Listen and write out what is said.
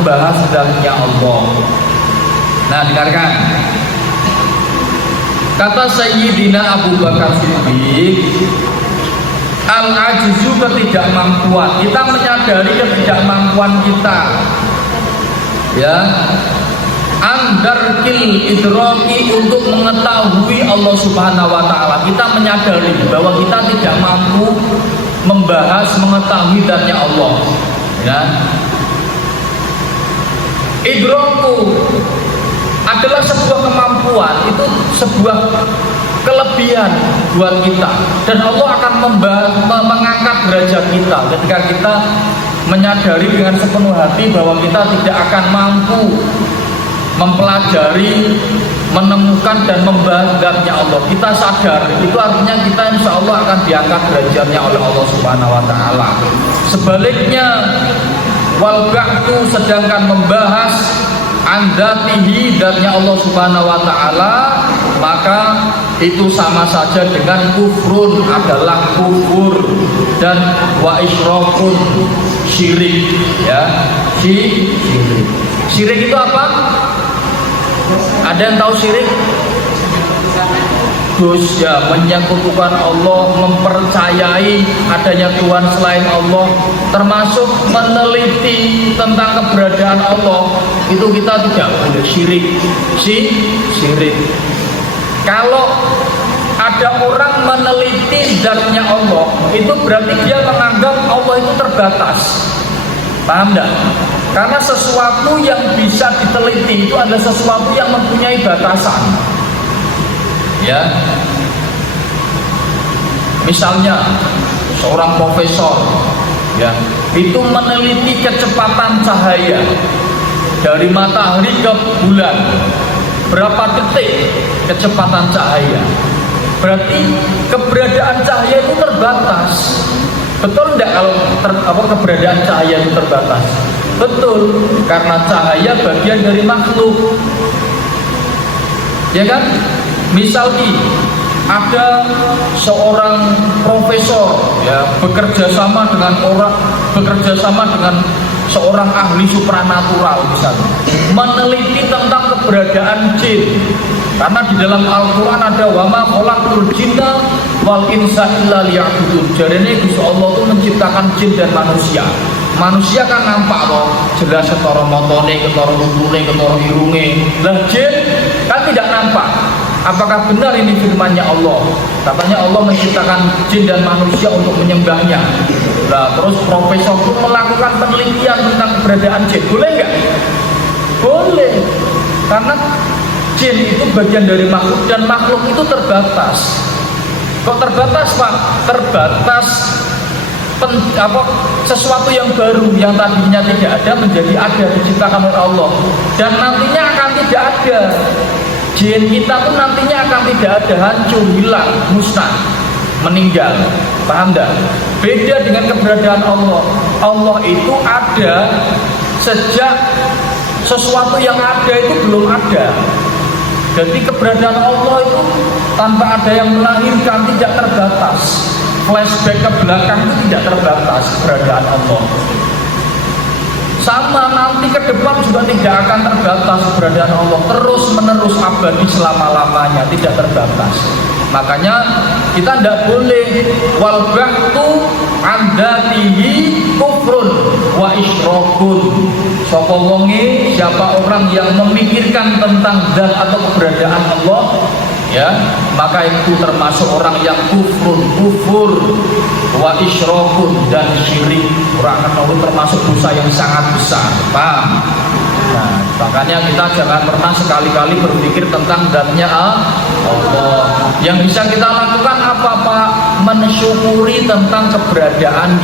membahas zatnya Allah. Nah, dengarkan. Kata Sayyidina Abu Bakar Siddiq, al-ajzu ketidakmampuan. Kita menyadari ketidakmampuan kita. Ya. Andarkil idraki untuk mengetahui Allah Subhanahu wa taala. Kita menyadari bahwa kita tidak mampu membahas mengetahui zatnya Allah. Ya. Idraku adalah sebuah kemampuan, itu sebuah kelebihan buat kita, dan Allah akan mengangkat derajat kita ketika kita menyadari dengan sepenuh hati bahwa kita tidak akan mampu mempelajari, menemukan dan membahas zatnya Allah. Kita sadar, itu artinya kita insya Allah akan diangkat derajatnya oleh Allah Subhanahu wa taala. Sebaliknya, wal ba'du sedangkan membahas an-dzatihi, zatnya Allah Subhanahu wa taala, maka itu sama saja dengan kufrun, adalah kufur, dan wa isyrokun, syirik. Ya, syirik. Syirik itu apa? Ada yang tahu syirik? Gus, ya, menyekutukan Allah, mempercayai adanya Tuhan selain Allah, termasuk meneliti tentang keberadaan Allah, itu kita tidak boleh syirik. Syirik. Kalau ada orang meneliti zatnya Allah, itu berarti dia menganggap Allah itu terbatas. Paham enggak? Karena sesuatu yang bisa diteliti itu adalah sesuatu yang mempunyai batasan. Ya. Misalnya seorang profesor, ya, itu meneliti kecepatan cahaya dari matahari ke bulan. Berapa detik kecepatan cahaya? Berarti keberadaan cahaya itu terbatas. Betul enggak kalau keberadaan cahaya itu terbatas? Betul, karena cahaya bagian dari makhluk. Ya kan? Misalnya ada seorang profesor, ya, bekerja sama dengan seorang ahli supranatural, misalnya meneliti tentang keberadaan jin. Karena di dalam Al-Quran ada wama khalaqtul jinna wal insa illa liya'budun. Jarene Gusti Allah itu menciptakan jin dan manusia. Manusia kan nampak loh, jelas ketara matane, ketara unture, ketara irunge. Lah jin kan tidak nampak. Apakah benar ini firman-Nya Allah? Katanya Allah menciptakan jin dan manusia untuk menyembahnya. Nah, terus profesor itu melakukan penelitian tentang keberadaan jin. Boleh nggak? Boleh. Karena jin itu bagian dari makhluk, dan makhluk itu terbatas. Kok terbatas, Pak? Terbatas sesuatu yang baru yang tadinya tidak ada menjadi ada, diciptakan oleh Allah, dan nantinya akan tidak ada. Jin kita tuh nantinya akan tidak ada, hancur, hilang, musnah, meninggal. Paham enggak? Beda dengan keberadaan Allah. Allah itu ada sejak sesuatu yang ada itu belum ada. Jadi keberadaan Allah itu tanpa ada yang melahirkan, tidak terbatas. Flashback ke belakang itu tidak terbatas keberadaan Allah. Sama nanti ke depan juga tidak akan terbatas keberadaan Allah, terus menerus abadi selama-lamanya, tidak terbatas. Makanya kita tidak boleh wal ba'tu an dzatihi kufrun wa isyrokun. Sapa wonge, siapa orang yang memikirkan tentang zat atau keberadaan Allah, ya, maka itu termasuk orang yang kufur wa isyrokun, dan syirik. Orang itu termasuk dosa yang sangat besar. Paham? Nah, makanya kita jangan pernah sekali-kali berpikir tentang zatnya Allah. Yang bisa kita lakukan apa, Pak? Mensyukuri tentang keberadaan